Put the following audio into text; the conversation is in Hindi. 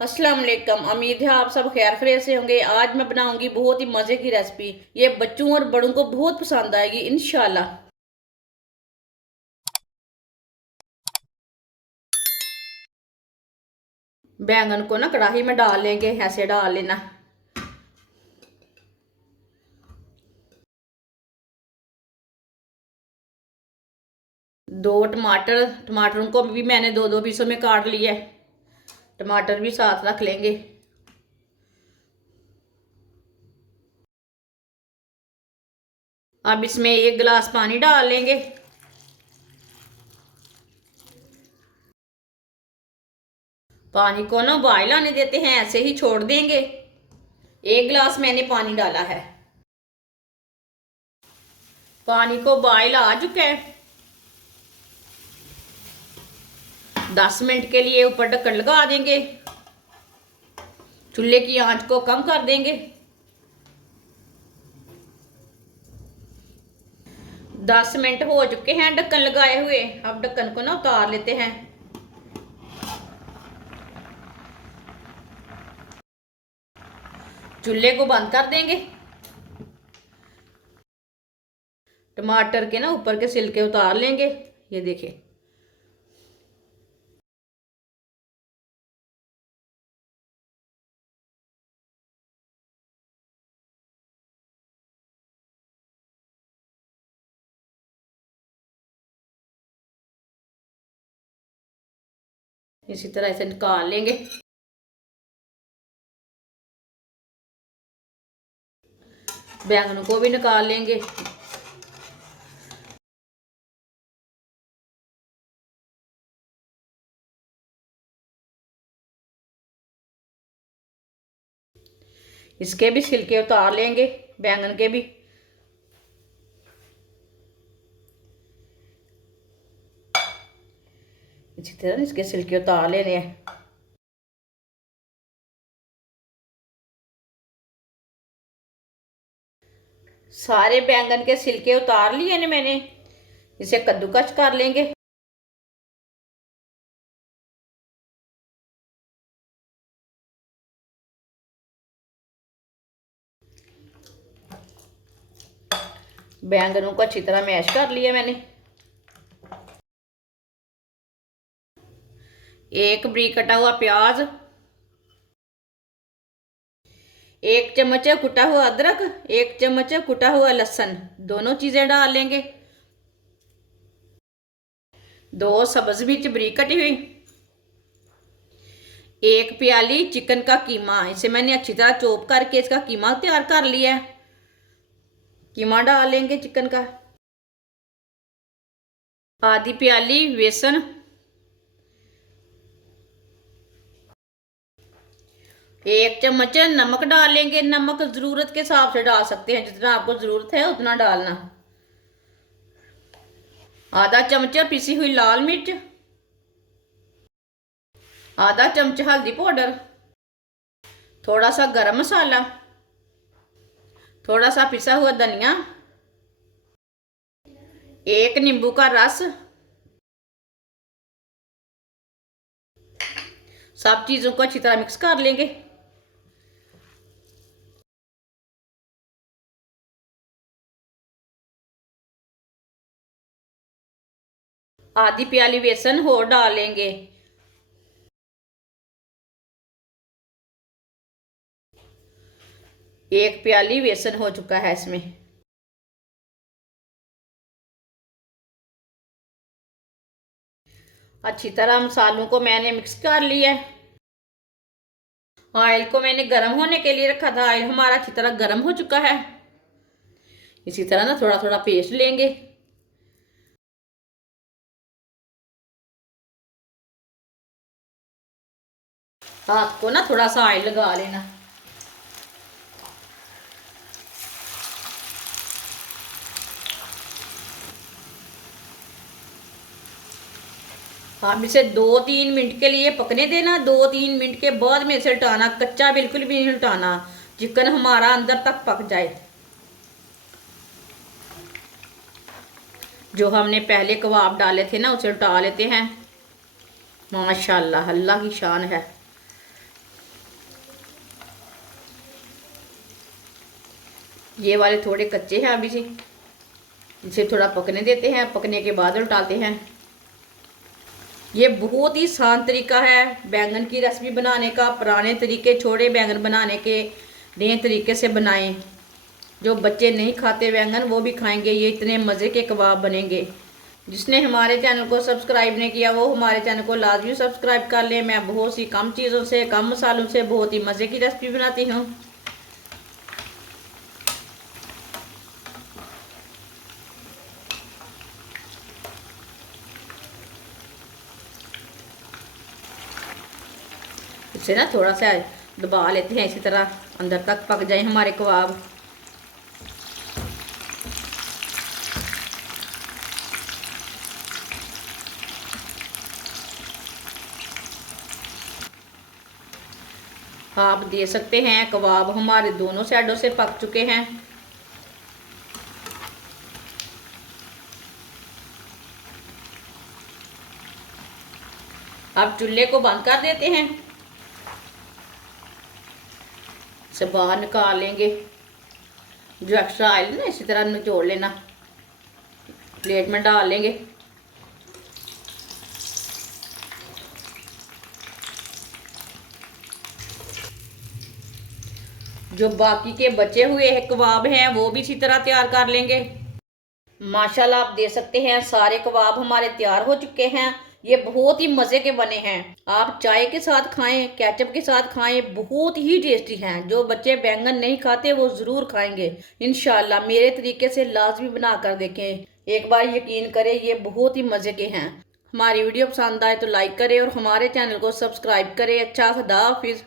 अस्सलाम वालेकुम। उम्मीद है आप सब खैर खैरियत से होंगे। आज मैं बनाऊंगी बहुत ही मज़े की रेसिपी। ये बच्चों और बड़ों को बहुत पसंद आएगी इंशाल्लाह। बैंगन को ना कढ़ाई में डाल लेंगे, ऐसे डाल लेना। दो टमाटर, टमाटरों को भी मैंने दो दो पीसों में काट लिया है। टमाटर भी साथ रख लेंगे। अब इसमें 1 गिलास पानी डाल लेंगे। पानी को ना बॉयल आने देते हैं, ऐसे ही छोड़ देंगे। 1 गिलास मैंने पानी डाला है। पानी को बॉयल आ चुका है। 10 मिनट के लिए ऊपर ढक्कन लगा देंगे। चूल्हे की आंच को कम कर देंगे। 10 मिनट हो चुके हैं ढक्कन लगाए हुए। अब ढक्कन को ना उतार लेते हैं। चूल्हे को बंद कर देंगे। टमाटर के ना ऊपर के छिलके उतार लेंगे। ये देखिए। इसी तरह इसे निकाल लेंगे। बैंगनों को भी निकाल लेंगे। इसके भी छिलके उतार लेंगे, बैंगन के भी। इसी तरह इसके छिलके उतार लेने हैं। सारे बैंगन के छिलके उतार लिए ने मैंने। इसे कद्दूकस कर लेंगे। बैंगनों को अच्छी तरह मैश कर लिया मैंने। एक बारीक कटा हुआ प्याज, 1 चम्मच कुटा हुआ अदरक, 1 चम्मच कुटा हुआ लहसुन, दोनों चीजें डाल लेंगे। 2 सब्ज मिर्च बारीक कटी हुई। 1 प्याली चिकन का कीमा, इसे मैंने अच्छी तरह चॉप करके इसका कीमा तैयार कर लिया है। कीमा डाल लेंगे चिकन का। आधी प्याली बेसन, 1 चम्मच नमक डाल लेंगे। नमक जरूरत के हिसाब से डाल सकते हैं, जितना आपको जरूरत है उतना डालना। आधा चमचा पिसी हुई लाल मिर्च, आधा चमच हल्दी पाउडर, थोड़ा सा गरम मसाला, थोड़ा सा पिसा हुआ धनिया, 1 नींबू का रस। सब चीज़ों को अच्छी तरह मिक्स कर लेंगे। आधी प्याली बेसन और डाल लेंगे। एक प्याली बेसन हो चुका है इसमें। अच्छी तरह मसालों को मैंने मिक्स कर लिया है। ऑयल को मैंने गर्म होने के लिए रखा था। ऑयल हमारा अच्छी तरह गर्म हो चुका है। इसी तरह ना थोड़ा थोड़ा पेस्ट लेंगे। हाथ को ना थोड़ा सा ऑयल लगा लेना। आप इसे 2-3 मिनट के लिए पकने देना। 2-3 मिनट के बाद में इसे उल्टाना, कच्चा बिल्कुल भी नहीं उल्टाना। चिकन हमारा अंदर तक पक जाए। जो हमने पहले कबाब डाले थे ना, उसे उल्टा लेते हैं। माशाल्लाह, अल्लाह की शान है। ये वाले थोड़े कच्चे हैं अभी से, इसे थोड़ा पकने देते हैं, पकने के बाद उल्टाते हैं। ये बहुत ही आसान तरीका है बैंगन की रेसिपी बनाने का। पुराने तरीके छोड़े, बैंगन बनाने के नए तरीके से बनाएं। जो बच्चे नहीं खाते बैंगन वो भी खाएंगे। ये इतने मज़े के कबाब बनेंगे। जिसने हमारे चैनल को सब्सक्राइब नहीं किया वो हमारे चैनल को लाजमी सब्सक्राइब कर ले। मैं बहुत सी कम चीज़ों से, कम मसालों से बहुत ही मज़े की रेसिपी बनाती हूँ। इसे ना थोड़ा सा दबा लेते हैं, इसी तरह अंदर तक पक जाए हमारे कबाब। आप दे सकते हैं कबाब हमारे दोनों साइडों से पक चुके हैं। अब चूल्हे को बंद कर देते हैं, इसे बाहर निकाल लेंगे। जो एक्स्ट्रा ऑयल ना इसी तरह निचोड़ लेना, प्लेट में डाल लेंगे। जो बाकी के बचे हुए कबाब हैं वो भी इसी तरह तैयार कर लेंगे। माशाल्लाह आप दे सकते हैं सारे कबाब हमारे तैयार हो चुके हैं। ये बहुत ही मज़े के बने हैं। आप चाय के साथ खाएं, केचप के साथ खाएं, बहुत ही टेस्टी हैं। जो बच्चे बैंगन नहीं खाते वो ज़रूर खाएंगे इंशाल्लाह। मेरे तरीके से लाजमी बना कर देखें, एक बार यकीन करें ये बहुत ही मज़े के हैं। हमारी वीडियो पसंद आए तो लाइक करें और हमारे चैनल को सब्सक्राइब करें। अच्छा, खुदा हाफिज़।